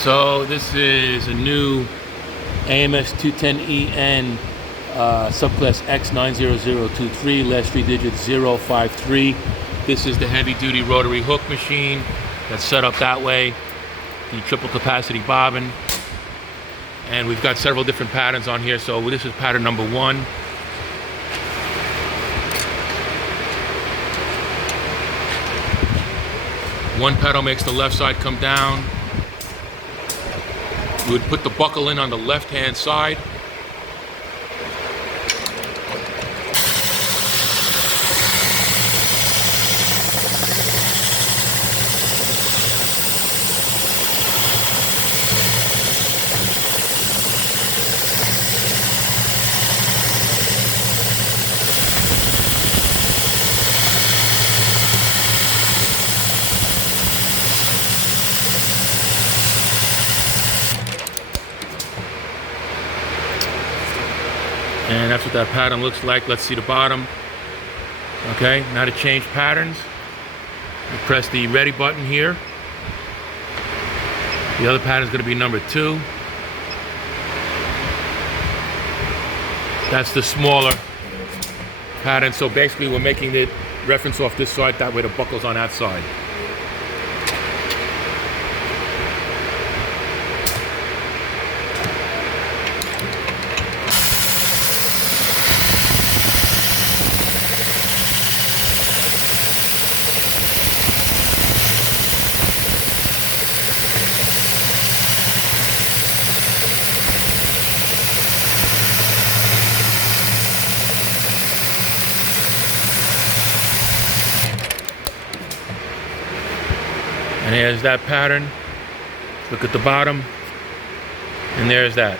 So this is a new AMS210EN subclass X90023, last three digits 053. This is the heavy duty rotary hook machine that's set up that way, the triple capacity bobbin. And we've got several different patterns on here. So this is pattern number 1. One pedal makes the left side come down. You would put the buckle in on the left-hand side. And that's what that pattern looks like. Let's see the bottom. Okay, now to change patterns, you press the ready button here. The other pattern is going to be number 2. That's the smaller pattern. So basically we're making the reference off this side, that way the buckle's on that side. And there's that pattern. Look at the bottom, and there's that.